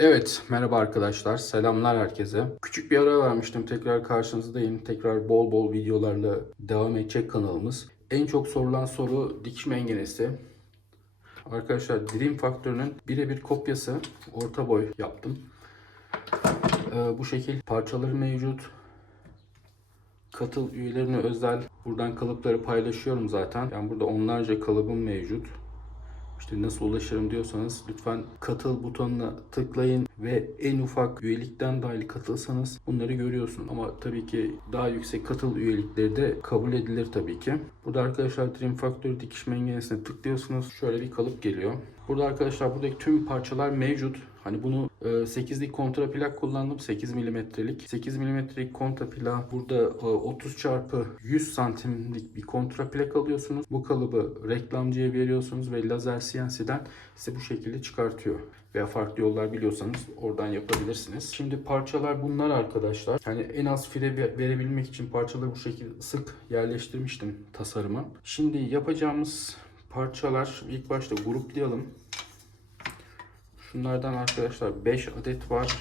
Evet, merhaba arkadaşlar. Selamlar herkese. Küçük bir ara vermiştim. Tekrar karşınızdayım. Tekrar bol bol videolarla devam edecek kanalımız. En çok sorulan soru dikiş mengenesi. Arkadaşlar Dream Factory'nin birebir kopyası. Orta boy yaptım. Ee, bu şekil parçaları mevcut. Katıl üyelerine özel buradan kalıpları paylaşıyorum zaten. Yani burada onlarca kalıbım mevcut. İşte nasıl ulaşırım diyorsanız lütfen katıl butonuna tıklayın ve en ufak üyelikten dahil katılsanız bunları görüyorsun. Ama tabii ki daha yüksek katıl üyelikleri de kabul edilir tabii ki. Burada arkadaşlar Dream Factory dikiş mengenesine tıklıyorsunuz. Şöyle bir kalıp geliyor. Burada arkadaşlar buradaki tüm parçalar mevcut. Hani bunu e, 8'lik kontra plak kullandım. 8 milimetrelik. 8 milimetrelik kontra plak burada e, 30 çarpı 100 santimlik bir kontra plak alıyorsunuz. Bu kalıbı reklamcıya veriyorsunuz ve lazer CNC'den size bu şekilde çıkartıyor. Veya farklı yollar biliyorsanız oradan yapabilirsiniz. Şimdi parçalar bunlar arkadaşlar. Yani en az fire ve- verebilmek için parçaları bu şekilde sık yerleştirmiştim tasarıma. Şimdi yapacağımız parçalar ilk başta gruplayalım. Şunlardan arkadaşlar 5 adet var.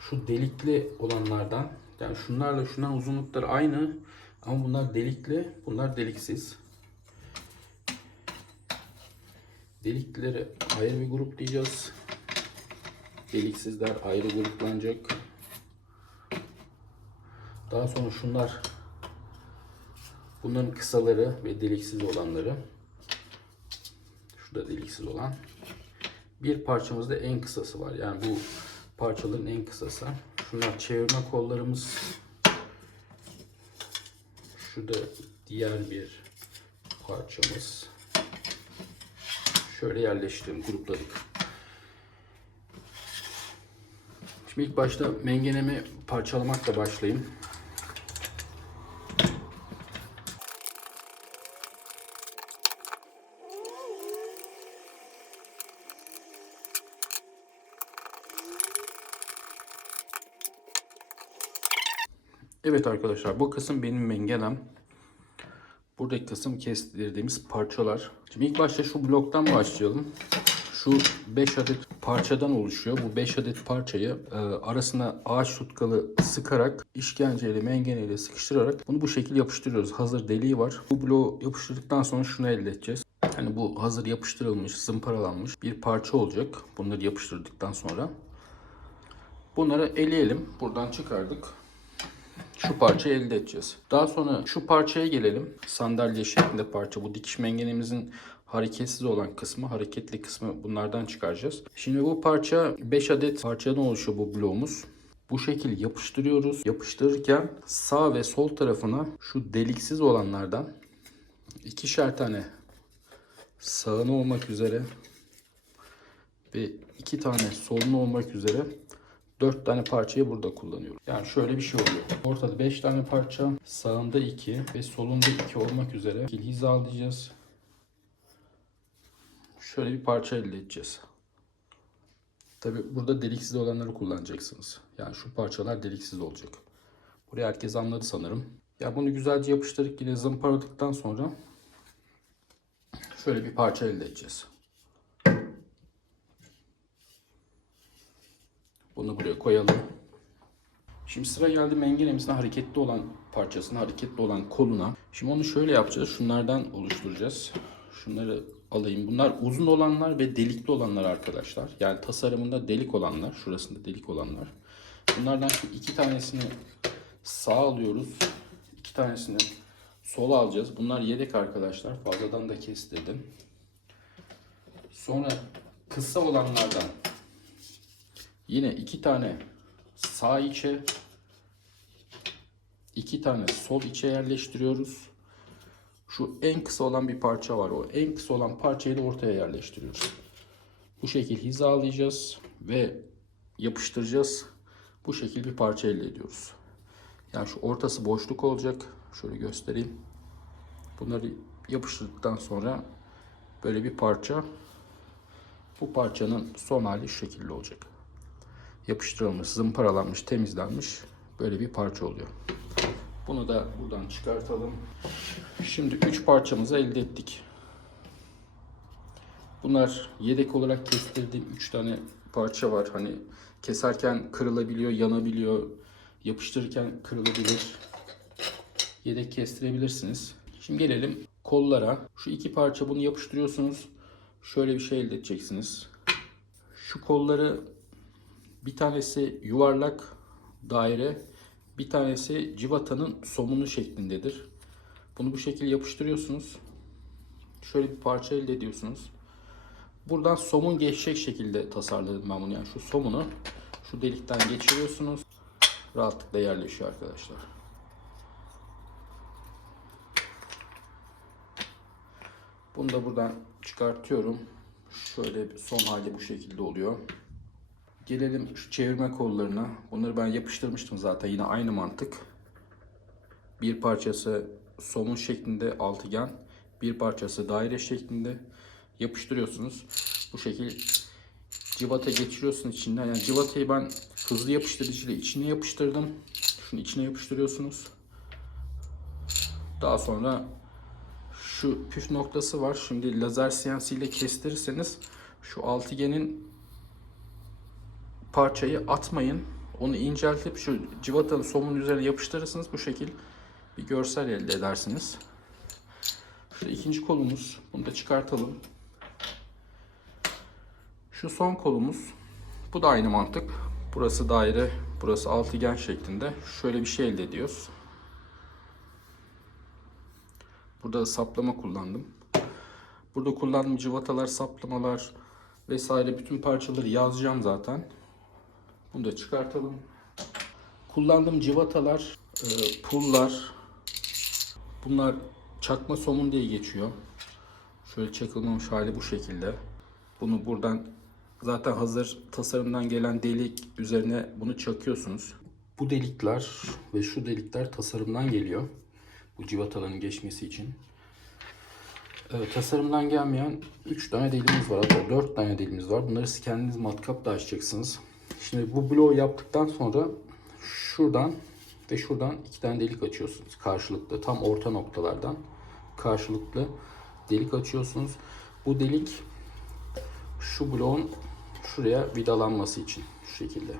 Şu delikli olanlardan yani şunlarla şundan uzunlukları aynı ama bunlar delikli, bunlar deliksiz. Deliklileri ayrı bir gruplayacağız. Deliksizler ayrı gruplanacak. Daha sonra şunlar bunların kısaları ve deliksiz olanları. Şurada deliksiz olan. Bir parçamızda en kısası var. Yani bu parçaların en kısası. Şunlar çevirme kollarımız. Şurada diğer bir parçamız. Şöyle yerleştirdim, grupladık. Şimdi ilk başta mengenemi parçalamakla başlayayım. Evet arkadaşlar bu kısım benim mengenem. Buradaki kısım kestirdiğimiz parçalar. Şimdi ilk başta şu bloktan başlayalım. Şu 5 adet parçadan oluşuyor. Bu 5 adet parçayı e, arasına ağaç tutkalı sıkarak işkenceyle mengeneyle sıkıştırarak bunu bu şekilde yapıştırıyoruz. Hazır deliği var. Bu bloğu yapıştırdıktan sonra şunu elde edeceğiz. Yani bu hazır yapıştırılmış, zımparalanmış bir parça olacak. Bunları yapıştırdıktan sonra. Bunları eleyelim. Buradan çıkardık şu parçayı elde edeceğiz. Daha sonra şu parçaya gelelim. Sandalye şeklinde parça. Bu dikiş mengenemizin hareketsiz olan kısmı, hareketli kısmı bunlardan çıkaracağız. Şimdi bu parça 5 adet parçadan oluşuyor bu bloğumuz. Bu şekil yapıştırıyoruz. Yapıştırırken sağ ve sol tarafına şu deliksiz olanlardan ikişer tane sağını olmak üzere ve iki tane solunu olmak üzere 4 tane parçayı burada kullanıyorum. Yani şöyle bir şey oluyor. Ortada 5 tane parça, sağında 2 ve solunda 2 olmak üzere hizalayacağız. Şöyle bir parça elde edeceğiz. Tabi burada deliksiz olanları kullanacaksınız. Yani şu parçalar deliksiz olacak. Buraya herkes anladı sanırım. Ya bunu güzelce yapıştırıp yine zımparaladıktan sonra şöyle bir parça elde edeceğiz. Bunu buraya koyalım. Şimdi sıra geldi mengenemizin hareketli olan parçasına, hareketli olan koluna. Şimdi onu şöyle yapacağız. Şunlardan oluşturacağız. Şunları alayım. Bunlar uzun olanlar ve delikli olanlar arkadaşlar. Yani tasarımında delik olanlar. Şurasında delik olanlar. Bunlardan şimdi iki tanesini sağ alıyoruz. İki tanesini sola alacağız. Bunlar yedek arkadaşlar. Fazladan da kestirdim. Sonra kısa olanlardan Yine iki tane sağ içe, iki tane sol içe yerleştiriyoruz. Şu en kısa olan bir parça var. O en kısa olan parçayı da ortaya yerleştiriyoruz. Bu şekil hizalayacağız ve yapıştıracağız. Bu şekil bir parça elde ediyoruz. Yani şu ortası boşluk olacak. Şöyle göstereyim. Bunları yapıştırdıktan sonra böyle bir parça. Bu parçanın son hali şu şekilde olacak yapıştırılmış, zımparalanmış, temizlenmiş böyle bir parça oluyor. Bunu da buradan çıkartalım. Şimdi 3 parçamızı elde ettik. Bunlar yedek olarak kestirdiğim 3 tane parça var. Hani keserken kırılabiliyor, yanabiliyor. Yapıştırırken kırılabilir. Yedek kestirebilirsiniz. Şimdi gelelim kollara. Şu iki parça bunu yapıştırıyorsunuz. Şöyle bir şey elde edeceksiniz. Şu kolları bir tanesi yuvarlak daire, bir tanesi civatanın somunu şeklindedir. Bunu bu şekilde yapıştırıyorsunuz. Şöyle bir parça elde ediyorsunuz. Buradan somun geçecek şekilde tasarladım ben bunu. Yani şu somunu şu delikten geçiriyorsunuz. Rahatlıkla yerleşiyor arkadaşlar. Bunu da buradan çıkartıyorum. Şöyle son hali bu şekilde oluyor. Gelelim şu çevirme kollarına. Bunları ben yapıştırmıştım zaten yine aynı mantık. Bir parçası somun şeklinde altıgen, bir parçası daire şeklinde yapıştırıyorsunuz. Bu şekil civata geçiriyorsun içinden. Yani civatayı ben hızlı yapıştırıcıyla içine yapıştırdım. Şunu içine yapıştırıyorsunuz. Daha sonra şu püf noktası var. Şimdi lazer CNC ile kestirirseniz şu altıgenin parçayı atmayın. Onu inceltip şu civatanın somun üzerine yapıştırırsınız. Bu şekil bir görsel elde edersiniz. Şu ikinci kolumuz. Bunu da çıkartalım. Şu son kolumuz. Bu da aynı mantık. Burası daire, burası altıgen şeklinde. Şöyle bir şey elde ediyoruz. Burada da saplama kullandım. Burada kullandığım cıvatalar, saplamalar vesaire bütün parçaları yazacağım zaten. Bunu da çıkartalım. Kullandığım cıvatalar, e, pullar, bunlar çakma somun diye geçiyor. Şöyle çakılmamış hali bu şekilde. Bunu buradan zaten hazır tasarımdan gelen delik üzerine bunu çakıyorsunuz. Bu delikler ve şu delikler tasarımdan geliyor. Bu civataların geçmesi için. Ee, tasarımdan gelmeyen 3 tane deliğimiz var. Hatta 4 tane deliğimiz var. Bunları siz kendiniz matkapla açacaksınız. Şimdi bu bloğu yaptıktan sonra şuradan ve şuradan iki tane delik açıyorsunuz. Karşılıklı tam orta noktalardan karşılıklı delik açıyorsunuz. Bu delik şu bloğun şuraya vidalanması için şu şekilde.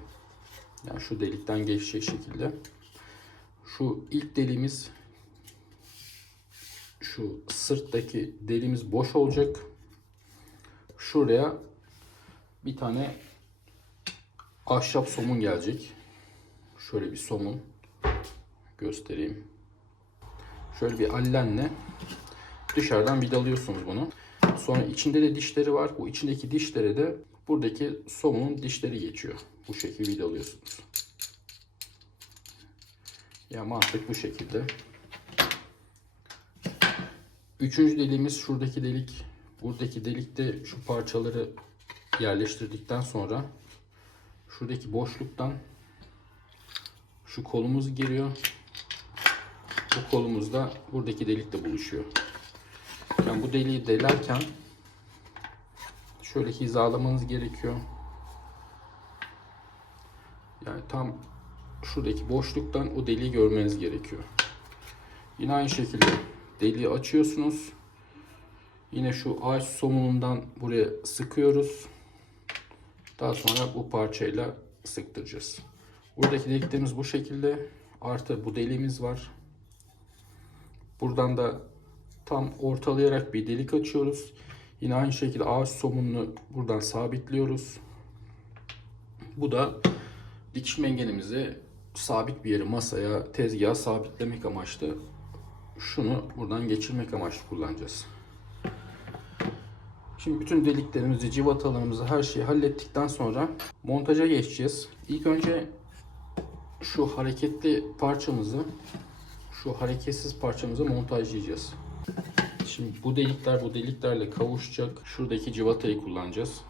Yani şu delikten geçecek şekilde. Şu ilk deliğimiz şu sırttaki deliğimiz boş olacak. Şuraya bir tane ahşap somun gelecek. Şöyle bir somun göstereyim. Şöyle bir allenle dışarıdan vidalıyorsunuz bunu. Sonra içinde de dişleri var. Bu içindeki dişlere de buradaki somunun dişleri geçiyor. Bu şekilde vidalıyorsunuz. Ya mantık bu şekilde. Üçüncü deliğimiz şuradaki delik. Buradaki delikte şu parçaları yerleştirdikten sonra şuradaki boşluktan şu kolumuz giriyor. Bu kolumuzda buradaki delikle buluşuyor. Yani bu deliği delerken şöyle hizalamanız gerekiyor. Yani tam şuradaki boşluktan o deliği görmeniz gerekiyor. Yine aynı şekilde deliği açıyorsunuz. Yine şu ağaç somunundan buraya sıkıyoruz. Daha sonra bu parçayla sıktıracağız. Buradaki deliklerimiz bu şekilde. Artı bu deliğimiz var. Buradan da tam ortalayarak bir delik açıyoruz. Yine aynı şekilde ağaç somununu buradan sabitliyoruz. Bu da dikiş mengenimizi sabit bir yere masaya, tezgaha sabitlemek amaçlı şunu buradan geçirmek amaçlı kullanacağız. Şimdi bütün deliklerimizi, civatalarımızı, her şeyi hallettikten sonra montaja geçeceğiz. İlk önce şu hareketli parçamızı, şu hareketsiz parçamızı montajlayacağız. Şimdi bu delikler bu deliklerle kavuşacak. Şuradaki civatayı kullanacağız.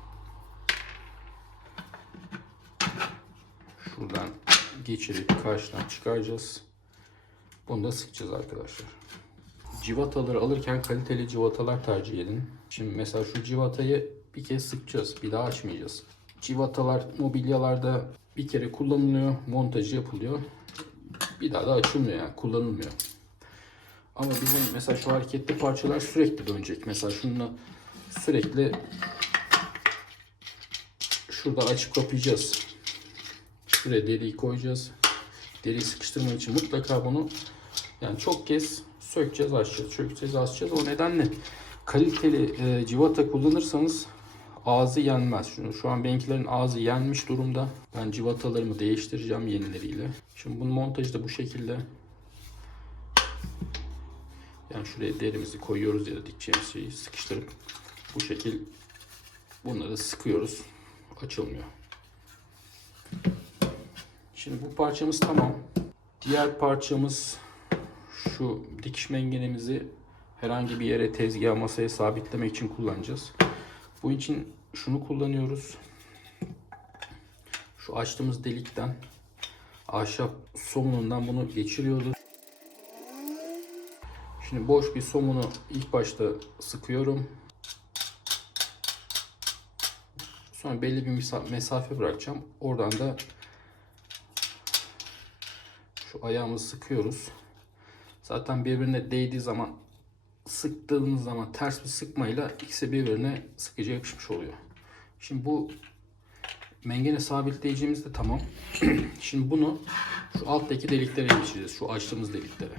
Şuradan geçirip karşıdan çıkaracağız. Bunu da sıkacağız arkadaşlar. Civataları alırken kaliteli civatalar tercih edin. Şimdi mesela şu civatayı bir kez sıkacağız. Bir daha açmayacağız. Civatalar mobilyalarda bir kere kullanılıyor. Montajı yapılıyor. Bir daha da açılmıyor yani kullanılmıyor. Ama bizim mesela şu hareketli parçalar sürekli dönecek. Mesela şununla sürekli Şurada açıp kapayacağız. Şuraya deriyi koyacağız. Deriyi sıkıştırmak için mutlaka bunu yani çok kez sökeceğiz, açacağız, sökeceğiz, açacağız. O nedenle kaliteli e, civata kullanırsanız ağzı yenmez. Şunu şu an benimkilerin ağzı yenmiş durumda. Ben civatalarımı değiştireceğim yenileriyle. Şimdi bunun montajı da bu şekilde. Yani şuraya derimizi koyuyoruz ya da dikeceğimiz şeyi sıkıştırıp bu şekil bunları sıkıyoruz. Açılmıyor. Şimdi bu parçamız tamam. Diğer parçamız şu dikiş mengenemizi herhangi bir yere tezgah masaya sabitlemek için kullanacağız. Bu için şunu kullanıyoruz. Şu açtığımız delikten ahşap somunundan bunu geçiriyoruz. Şimdi boş bir somunu ilk başta sıkıyorum. Sonra belli bir mesa- mesafe bırakacağım. Oradan da şu ayağımızı sıkıyoruz. Zaten birbirine değdiği zaman sıktığınız zaman ters bir sıkmayla ikisi birbirine sıkıca yapışmış oluyor. Şimdi bu mengene sabitleyeceğimiz de tamam. Şimdi bunu şu alttaki deliklere geçireceğiz. Şu açtığımız deliklere.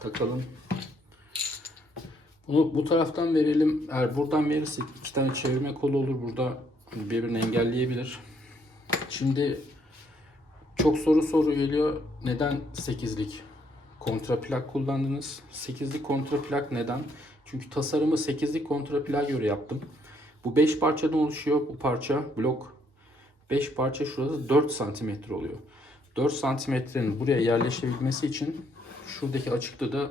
Takalım. Bunu bu taraftan verelim. Eğer buradan verirsek iki tane çevirme kolu olur. Burada birbirini engelleyebilir. Şimdi çok soru soru geliyor. Neden 8'lik kontraplak kullandınız? 8'lik kontraplak neden? Çünkü tasarımı 8'lik kontraplak göre yaptım. Bu 5 parçadan oluşuyor. Bu parça blok 5 parça şurası 4 santimetre oluyor. 4 santimetrenin buraya yerleşebilmesi için şuradaki açıklığı da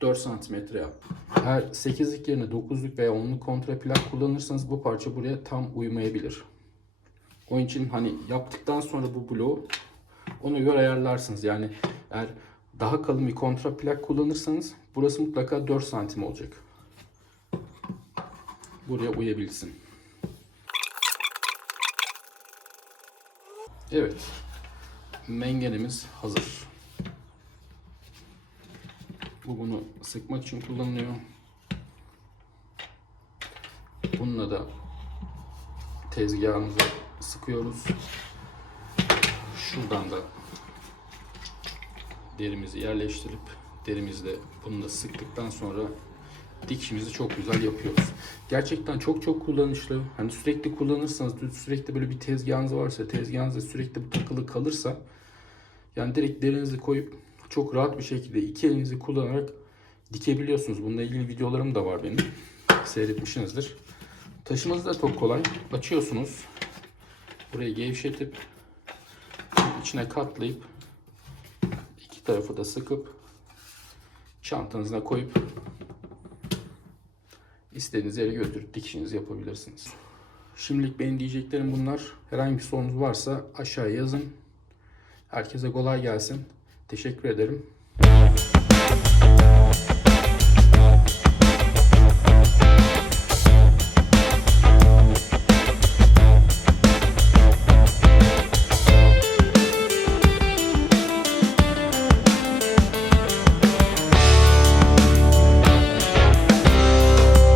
4 santimetre yap. Eğer 8'lik yerine 9'luk veya 10'luk kontraplak kullanırsanız bu parça buraya tam uymayabilir. Onun için hani yaptıktan sonra bu bloğu ona göre ayarlarsınız. Yani eğer daha kalın bir kontraplak kullanırsanız burası mutlaka 4 santim olacak. Buraya uyabilsin. Evet. Mengenemiz hazır. Bu bunu sıkmak için kullanılıyor. Bununla da tezgahımıza sıkıyoruz. Şuradan da derimizi yerleştirip derimizi de bunu da sıktıktan sonra dikişimizi çok güzel yapıyoruz. Gerçekten çok çok kullanışlı. Hani sürekli kullanırsanız sürekli böyle bir tezgahınız varsa tezgahınızda sürekli bu takılı kalırsa yani direkt derinizi koyup çok rahat bir şekilde iki elinizi kullanarak dikebiliyorsunuz. Bununla ilgili videolarım da var benim. Seyretmişsinizdir. Taşıması da çok kolay. Açıyorsunuz. Burayı gevşetip içine katlayıp iki tarafı da sıkıp çantanıza koyup istediğiniz yere götürüp dikişinizi yapabilirsiniz. Şimdilik benim diyeceklerim bunlar. Herhangi bir sorunuz varsa aşağıya yazın. Herkese kolay gelsin. Teşekkür ederim.